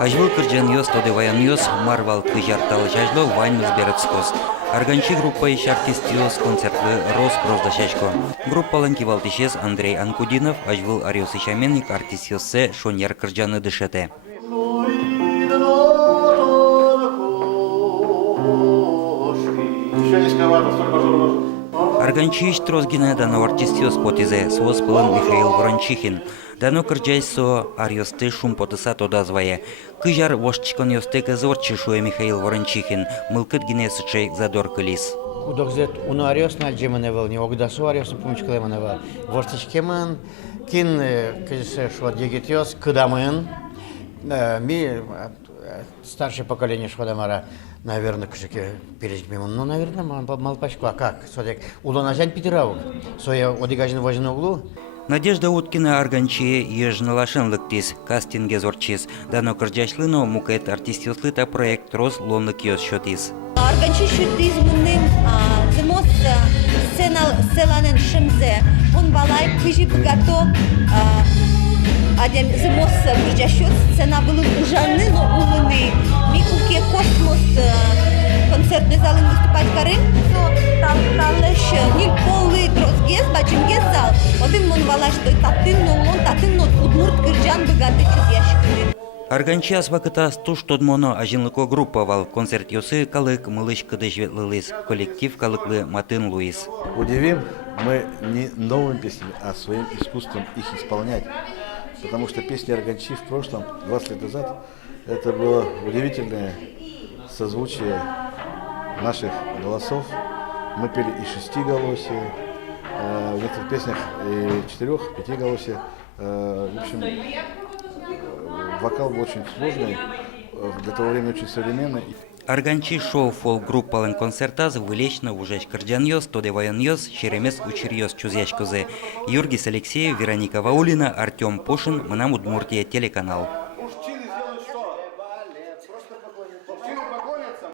Ажвыл кырджан тоды ваян марвал кыжартал жажло вайн изберецкос. Арганчи группа ищ артист концертлы рос проздашачко. Группалан кивалтишес Андрей Анкудинов, ажвыл ариос ищаменник артист йоссе шоньяр кырджаны дышете. Арганчиш трозгина дано артистиос потизе свос план Михаил Ворончихин. Дано кырджайсо ариосты шум потыса тода звае. Кыжар вошчикон йостека зорчишуе Михаил Ворончихин. Мылкыт гинесычей задор кылис. Удокзет уну ариос на джеманевал, не огдасу ариос на помощь клеманевал. Вортичкеман кин кыжse шо дегетиос кыдамын. Ми старшее поколение швадамара, наверное, кшеке пережгмем. Ну, наверное, малпачку. А как? Содек улонажан питерау. Соя одигажин важен углу. Надежда Уткина арганчие ежналашен лыктис, кастинге зорчис. Дано кырджашлыно мукет артистиослыта проект роз лонлык йос шотис. Арганчи шутиз мунным зимос селанен шимзе. Он балай кыжи бгато адем зимос кырджашот сцена был ужанный, но улыны. Микуке космос концертный зал выступать карым, то там талыш нил полы дрозгез, бачимгез зал. Один мон балаш той татын удмурт кырджан бгаты чудяшкы. Арганчи вакыта туш тодмоно ажинлыко группа вал концерт йосы калык мылыш кыдыжветлылыс, коллектив калыклы Матын Луис. Удивим мы не новыми песнями, а своим искусством их исполнять. Потому что песни Арганчи в прошлом, 20 лет назад, это было удивительное созвучие наших голосов. Мы пели и шестиголосие, в некоторых песнях и 4-5 голосие. В общем, вокал был очень сложный, для того времени очень современный. Арганчи шоу фолк-группалын концертаз вылечно ужеш кырджан йос, тоде ваян йос, черемес учир йос чузяшкозе. Юргис Алексеев, Вероника Ваулина, Артем Пошин, Мынам Удмуртия телеканал.